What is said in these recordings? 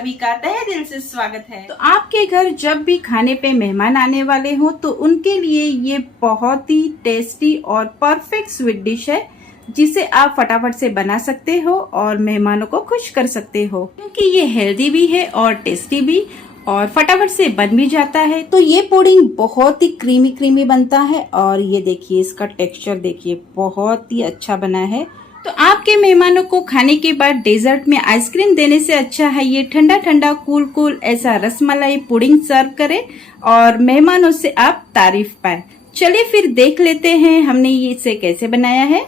सभी का तहे दिल से स्वागत है। तो आपके घर जब भी खाने पे मेहमान आने वाले हो तो उनके लिए ये बहुत ही टेस्टी और परफेक्ट स्वीट डिश है जिसे आप फटाफट से बना सकते हो और मेहमानों को खुश कर सकते हो, क्योंकि ये हेल्दी भी है और टेस्टी भी और फटाफट से बन भी जाता है। तो ये पुडिंग बहुत ही क्रीमी क्रीमी बनता है और ये देखिए इसका टेक्सचर देखिए बहुत ही अच्छा बना है। तो आपके मेहमानों को खाने के बाद डेजर्ट में आइसक्रीम देने से अच्छा है ये ठंडा ठंडा कूल कूल ऐसा रसमलाई पुडिंग सर्व करें और मेहमानों से आप तारीफ पाए। चलिए फिर देख लेते हैं हमने इसे कैसे बनाया है।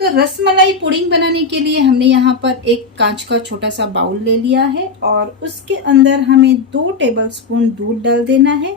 तो रसमलाई पुडिंग बनाने के लिए हमने यहाँ पर एक कांच का छोटा सा बाउल ले लिया है और उसके अंदर हमें 2 टेबलस्पून दूध डाल देना है।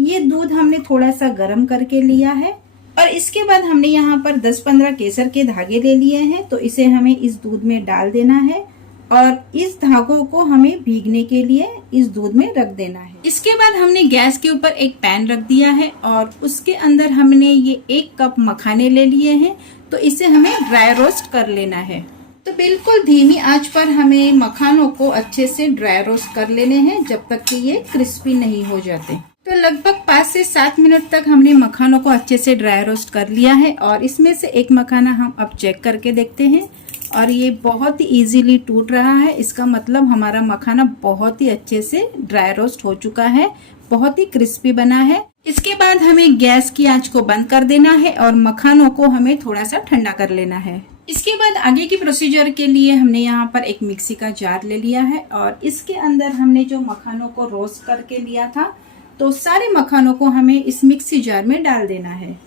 ये दूध हमने थोड़ा सा गर्म करके लिया है और इसके बाद हमने यहाँ पर 10-15 केसर के धागे ले लिए हैं, तो इसे हमें इस दूध में डाल देना है और इस धागों को हमें भीगने के लिए इस दूध में रख देना है। इसके बाद हमने गैस के ऊपर एक पैन रख दिया है और उसके अंदर हमने ये 1 कप मखाने ले लिए हैं, तो इसे हमें ड्राई रोस्ट कर लेना है। तो बिल्कुल धीमी आंच पर हमें मखानों को अच्छे से ड्राई रोस्ट कर लेने हैं जब तक कि ये क्रिस्पी नहीं हो जाते। तो लगभग 5 से 7 मिनट तक हमने मखानों को अच्छे से ड्राई रोस्ट कर लिया है और इसमें से एक मखाना हम अब चेक करके देखते हैं और ये बहुत ही इजीली टूट रहा है। इसका मतलब हमारा मखाना बहुत ही अच्छे से ड्राई रोस्ट हो चुका है, बहुत ही क्रिस्पी बना है। इसके बाद हमें गैस की आंच को बंद कर देना है और मखानों को हमें थोड़ा सा ठंडा कर लेना है। इसके बाद आगे की प्रोसीजर के लिए हमने यहाँ पर एक मिक्सी का जार ले लिया है और इसके अंदर हमने जो मखानों को रोस्ट करके लिया था तो सारे मखानों को हमें इस मिक्सी जार में डाल देना है।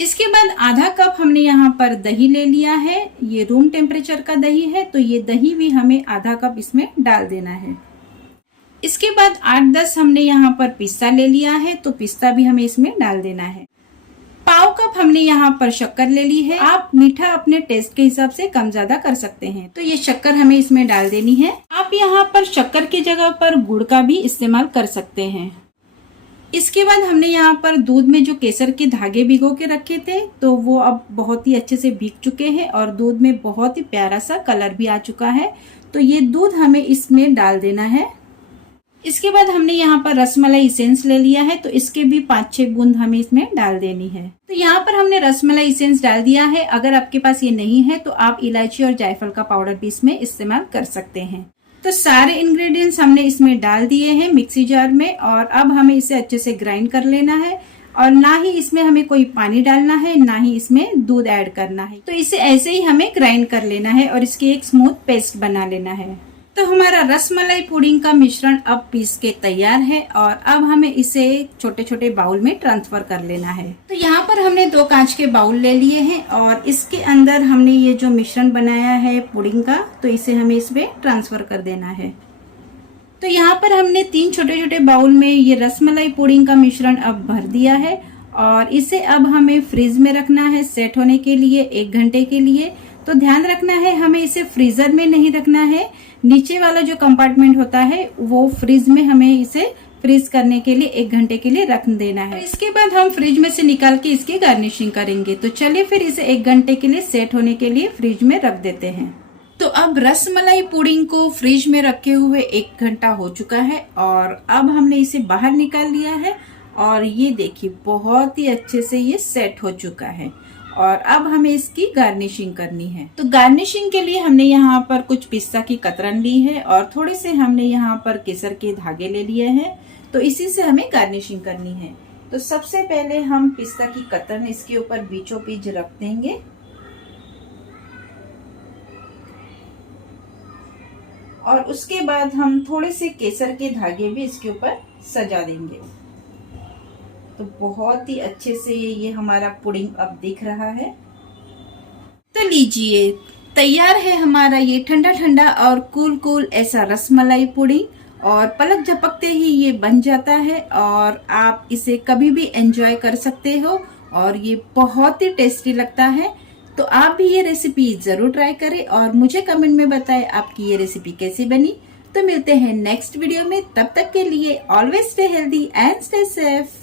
इसके बाद आधा कप हमने यहाँ पर दही ले लिया है, ये रूम टेम्परेचर का दही है, तो ये दही भी हमें आधा कप इसमें डाल देना है। इसके बाद 8-10 हमने यहाँ पर पिस्ता ले लिया है, तो पिस्ता भी हमें इसमें डाल देना है। पाव कप हमने यहाँ पर शक्कर ले ली है, आप मीठा अपने टेस्ट के हिसाब से कम ज्यादा कर सकते हैं, तो ये शक्कर हमें इसमें डाल देनी है। आप यहाँ पर शक्कर की जगह पर गुड़ का भी इस्तेमाल कर सकते हैं। इसके बाद हमने यहाँ पर दूध में जो केसर के धागे भिगो के रखे थे तो वो अब बहुत ही अच्छे से भीग चुके हैं और दूध में बहुत ही प्यारा सा कलर भी आ चुका है, तो ये दूध हमें इसमें डाल देना है। इसके बाद हमने यहाँ पर रसमलाई इसेंस ले लिया है, तो इसके भी 5-6 बूंद हमें इसमें डाल देनी है। तो यहाँ पर हमने रसमलाई इसेंस डाल दिया है। अगर आपके पास ये नहीं है तो आप इलायची और जायफल का पाउडर भी इसमें इस्तेमाल कर सकते हैं। तो सारे इंग्रेडिएंट्स हमने इसमें डाल दिए हैं मिक्सी जार में और अब हमें इसे अच्छे से ग्राइंड कर लेना है और ना ही इसमें हमें कोई पानी डालना है, ना ही इसमें दूध ऐड करना है। तो इसे ऐसे ही हमें ग्राइंड कर लेना है और इसकी एक स्मूथ पेस्ट बना लेना है। तो हमारा रसमलाई पुडिंग का मिश्रण अब पीस के तैयार है और अब हमें इसे छोटे छोटे बाउल में ट्रांसफर कर लेना है। तो यहाँ पर हमने 2 कांच के बाउल ले लिए हैं और इसके अंदर हमने ये जो मिश्रण बनाया है पुडिंग का, तो इसे हमें इसमें ट्रांसफर कर देना है। तो यहाँ पर हमने 3 छोटे छोटे बाउल में ये रसमलाई पुडिंग का मिश्रण अब भर दिया है और इसे अब हमें फ्रीज में रखना है सेट होने के लिए 1 घंटे के लिए। तो ध्यान रखना है हमें इसे फ्रीजर में नहीं रखना है, नीचे वाला जो कंपार्टमेंट होता है वो फ्रिज में हमें इसे फ्रीज करने के लिए 1 घंटे के लिए रख देना है। इसके बाद हम फ्रिज में से निकाल के इसकी गार्निशिंग करेंगे। तो चलिए फिर इसे 1 घंटे के लिए सेट होने के लिए फ्रिज में रख देते हैं। तो अब रसमलाई पुडिंग को फ्रिज में रखे हुए 1 घंटा हो चुका है और अब हमने इसे बाहर निकाल लिया है और ये देखिए बहुत ही अच्छे से ये सेट हो चुका है और अब हमें इसकी गार्निशिंग करनी है। तो गार्निशिंग के लिए हमने यहाँ पर कुछ पिस्ता की कतरन ली है और थोड़े से हमने यहाँ पर केसर के धागे ले लिए हैं, तो इसी से हमें गार्निशिंग करनी है। तो सबसे पहले हम पिस्ता की कतरन इसके ऊपर बीचों बीच रख देंगे और उसके बाद हम थोड़े से केसर के धागे भी इसके ऊपर सजा देंगे। तो बहुत ही अच्छे से ये हमारा पुडिंग अब दिख रहा है। तो लीजिए तैयार है हमारा ये ठंडा ठंडा और कूल कूल ऐसा रसमलाई पुडिंग और पलक झपकते ही ये बन जाता है और आप इसे कभी भी एंजॉय कर सकते हो और ये बहुत ही टेस्टी लगता है। तो आप भी ये रेसिपी जरूर ट्राई करें और मुझे कमेंट में बताएं आपकी ये रेसिपी कैसी बनी। तो मिलते हैं नेक्स्ट वीडियो में, तब तक के लिए always stay healthy and stay safe.